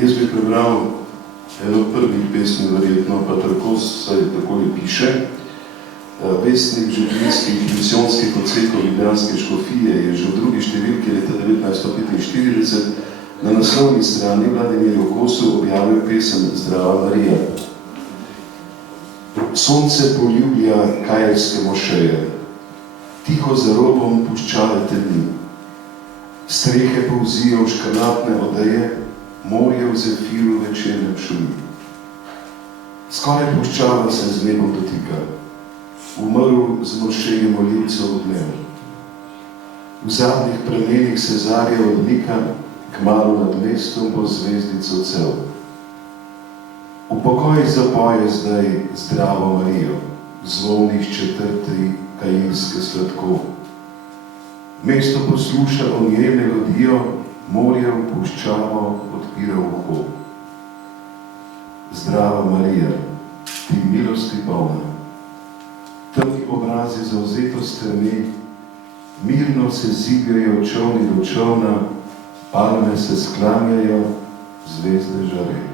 Jaz bi prebral eno prvih pesmi, verjetno, pa tako se takole piše. Vestnik župnijskih misijonskih odsekov ljubljanske škofije je že v drugi številki leta 1945 na naslovni strani Vladimirju Kosu objavil pesem Zdrava Marija. Sonce poljublja kajerske mošeje, tiho za robom puščave temni. Strehe povzijo v škrlatne odeje, morje v zefiru večernem šumi. Skoraj puščava se z nebom dotika, umrl z mošeje molilcev dnev. V zadnjih premenih se zarja odmika, kmalu nad mestom bo zvezdico cel. V pokoj zapoje zdaj Zdravo Marijo, zvonih četrti kailske sladkov. Mesto posluša o njej melodijo, morje v puščavo odpira uho. Zdrava Marija, ti milosti polna, temni obrazi zavzeto strmi, mirno se zigrajo čolni do čolna, palme se sklanjajo, zvezde žare.